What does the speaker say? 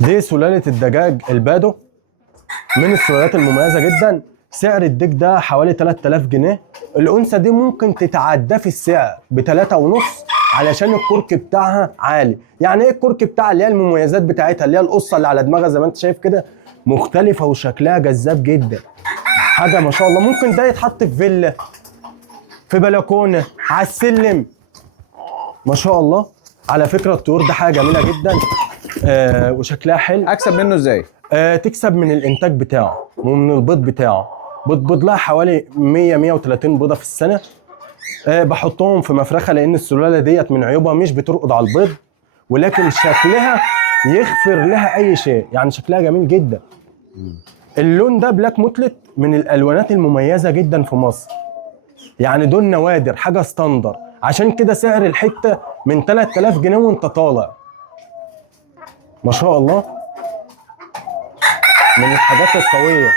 دي سلالة الدجاج البادو، من السلالات المميزة جدا. سعر الديك ده حوالي 3000 جنيه. الأنثى دي ممكن تتعدى في السعر ب3.5 علشان الكرك بتاعها عالي. يعني ايه الكرك بتاعها؟ اللي هي المميزات بتاعتها، اللي هي القصة اللي على دماغها زي ما انت شايف كده، مختلفة وشكلها جذاب جدا. حاجة ما شاء الله. ممكن ده يتحط في فيلا، في بلكونة، على السلم، ما شاء الله. على فكرة الطيور ده حاجة جميلة جدا. وشكلها حلو. اكسب منه ازاي؟ تكسب من الانتاج بتاعه ومن البيض بتاعه. بتبيض لها حوالي 130 بيضه في السنه. بحطهم في مفرخه، لان السلاله ديت من عيوبها مش بترقد على البيض، ولكن شكلها يغفر لها اي شيء. يعني شكلها جميل جدا. اللون ده بلاك موتلت، من الالوانات المميزه جدا في مصر. يعني دول نوادر، حاجه ستاندر. عشان كده سعر الحته من 3000 جنيه وانت طالع. ما شاء الله، من الحاجات القويه.